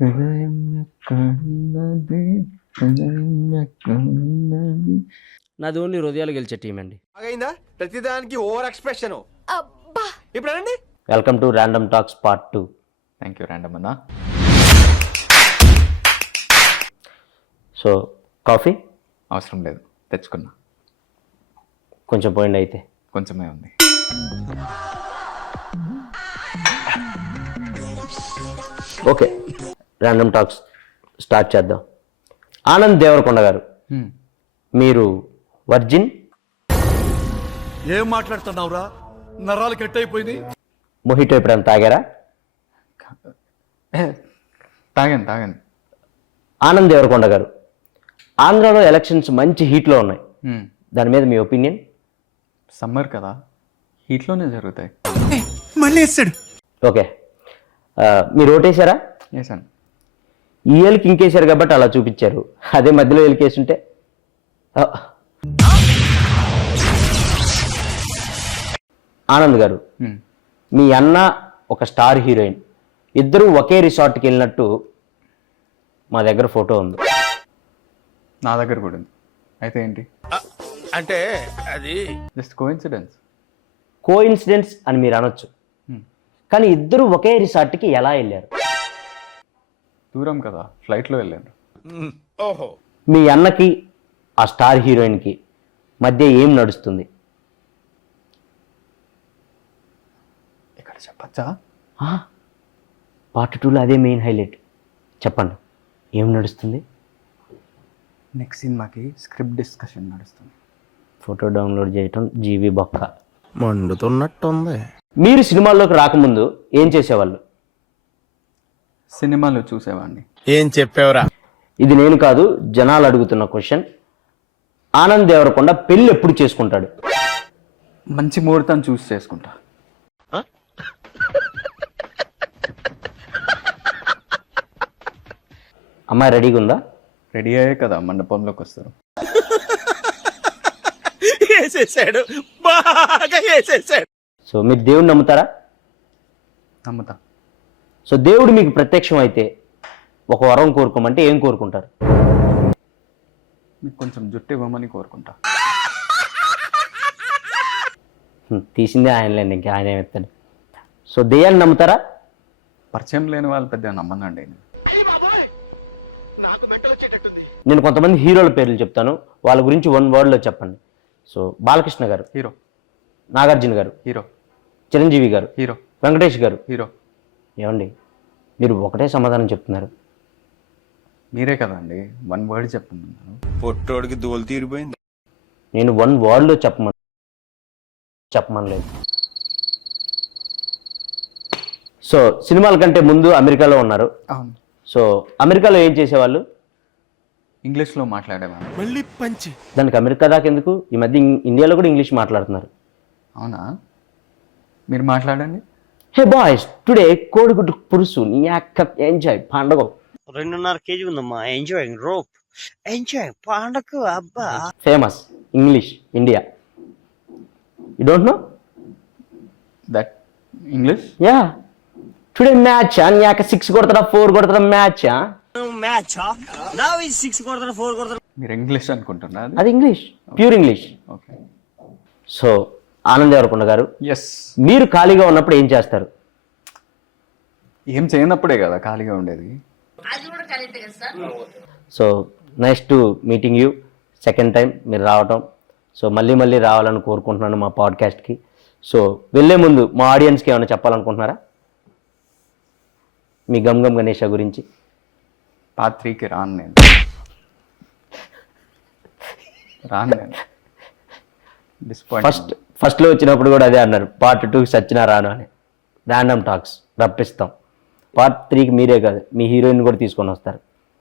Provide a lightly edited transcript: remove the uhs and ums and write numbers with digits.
హృదయం ఎక్కడున్నది, హృదయం ఎక్కడున్నది. నాది ఓన్లీ హృదయాలు గెలిచే టీం అండి. అయిందా ప్రతిదానికి ఓవర్ ఎక్స్ప్రెషన్. ఇప్పుడు రండి. Welcome to random talks part 2. Thank you random అన్న. సో కాఫీ అవసరం లేదు, తెచ్చుకున్నా. కొంచెం పోయింది అయితే. కొంచెమే ఉంది. ఓకే, ర్యాండమ్ టాక్స్ స్టార్ట్ చేద్దాం. ఆనంద్ దేవరకొండ గారు, మీరు వర్జిన్? ఏం మాట్లాడుతున్నావురా, నరాలు కట్ అయిపోయింది. మొహిటో ఎప్పుడైనా తాగారా? తాగాను. ఆనంద్ దేవరకొండ గారు, ఆంధ్రాలో ఎలక్షన్స్ మంచి హీట్లో ఉన్నాయి, దాని మీద మీ ఒపీనియన్? సమ్మర్ కదా, హీట్లోనే జరుగుతాయి. మళ్ళీ వేస్తాడు. ఓకే, మీరు ఓటేశారా? వేసాను. ఈ ఏళ్ళకి ఇంకేశారు కాబట్టి అలా చూపించారు, అదే మధ్యలో ఏళ్ళకేసుంటే. ఆనంద్ గారు, మీ అన్న ఒక స్టార్ హీరోయిన్, ఇద్దరు ఒకే రిసార్ట్కి వెళ్ళినట్టు మా దగ్గర ఫోటో ఉంది. నా దగ్గర కూడా ఉంది. అయితే ఏంటి? అంటే అది జస్ట్ కోఇన్సిడెన్స్. కోఇన్సిడెన్స్ అని మీరు అనొచ్చు, కానీ ఇద్దరు ఒకే రిసార్ట్కి ఎలా వెళ్ళారు? దూరం కదా, ఫ్లైట్లో వెళ్ళాను. ఓహో. మీ అన్నకి ఆ స్టార్ హీరోయిన్కి మధ్య ఏం నడుస్తుంది? ఇక్కడ చెప్పచ్చా? పార్ట్ 2లో అదే మెయిన్ హైలైట్. చెప్పండి, ఏం నడుస్తుంది? నెక్స్ట్ సినిమాకి స్క్రిప్ట్ డిస్కషన్ నడుస్తుంది. ఫోటో డౌన్లోడ్ చేయటం జీవి బొక్క. మండుతున్నట్టుంది. మీరు సినిమాల్లోకి రాకముందు ఏం చేసేవాళ్ళు? సినిమాలో చూసేవాడిని. ఏం చెప్పావురా? ఇది నేను కాదు, జనాలు అడుగుతున్న క్వశ్చన్. ఆనంద్ దేవరకొండ పెళ్ళి ఎప్పుడు చేసుకుంటాడు? మంచి ముహూర్తం చూసి చేసుకుంటా. అమ్మాయి రెడీగా ఉందా? రెడీ అయ్యే కదా మండపంలోకి వస్తారు. వేసేసాడు, బాగా వేసేసాడు. సో మీరు దేవుడిని నమ్ముతారా? నమ్ముతా. సో దేవుడు మీకు ప్రత్యక్షం అయితే ఒక వరం కోరుకోమంటే ఏం కోరుకుంటారు? మీకు కొంచెం జుట్టు ఇవ్వమని కోరుకుంటా. తీసిందే ఆయనలేండి, ఇంకా ఆయన ఏమెత్తాడు. సో దెయ్యాన్ని నమ్ముతారా? పరిచయం లేని వాళ్ళు పెద్దగా నమ్మనండి. నేను కొంతమంది హీరోల పేర్లు చెప్తాను, వాళ్ళ గురించి 1 wordలో చెప్పండి. సో బాలకృష్ణ గారు హీరో, నాగార్జున గారు హీరో, చిరంజీవి గారు హీరో, వెంకటేష్ గారు హీరో. ఏమండి మీరు ఒకటే సమాధానం చెప్తున్నారు? మీరే కదండి 1 word చెప్తున్నాను. పొట్టోడికి దోలు తీరిపోయింది. నేను 1 wordలో చెప్పమనలేదు. సో సినిమాల కంటే ముందు అమెరికాలో ఉన్నారు. అవును. సో అమెరికాలో ఏం చేసేవాళ్ళు? ఇంగ్లీష్లో మాట్లాడేవాడిని. మళ్ళీ పంచి. దానికి అమెరికా దాకా ఎందుకు? ఈ మధ్య ఇండియాలో కూడా ఇంగ్లీష్ మాట్లాడుతున్నారు. అవునా? మీరు మాట్లాడండి. హే బాయ్స్, టుడే కోడిగుడ్డు పురుసు నీ అక్క ఎంజాయ్ పండగ. 2.5 kg ఉందమ్మా. ఎంజాయ్ రోప్, ఎంజాయ్ పండగ. అబ్బా famous English India. You don't know that English? Yeah. Today match నీ అక్క 6 కొడతారా 4 కొడతారా మ్యాచ్? మ్యాచ్ నా 6 కొడతారు 4 కొడతారు. మీరు ఇంగ్లీష్ అనుకుంటున్నా? అది English, pure English. Okay. So Anand Devarakonda గారు, ఎస్. మీరు ఖాళీగా ఉన్నప్పుడు ఏం చేస్తారు? ఏం చేయనప్పుడే కదా ఖాళీగా ఉండేది. So nice to meeting you, second time మీరు రావటం. సో మళ్ళీ రావాలని కోరుకుంటున్నాను మా పాడ్కాస్ట్కి. సో వెళ్ళే ముందు మా ఆడియన్స్కి ఏమైనా చెప్పాలనుకుంటున్నారా మీ గమ్ గణేష గురించి? పార్ట్ 3కి రాను నేను. ఫస్ట్లో వచ్చినప్పుడు కూడా అదే అన్నారు, పార్ట్ 2కి సచ్చినా రాను అని. Random talks రప్పిస్తాం. పార్ట్ 3కి మీరే కాదు, మీ హీరోయిన్ కూడా తీసుకొని వస్తారు.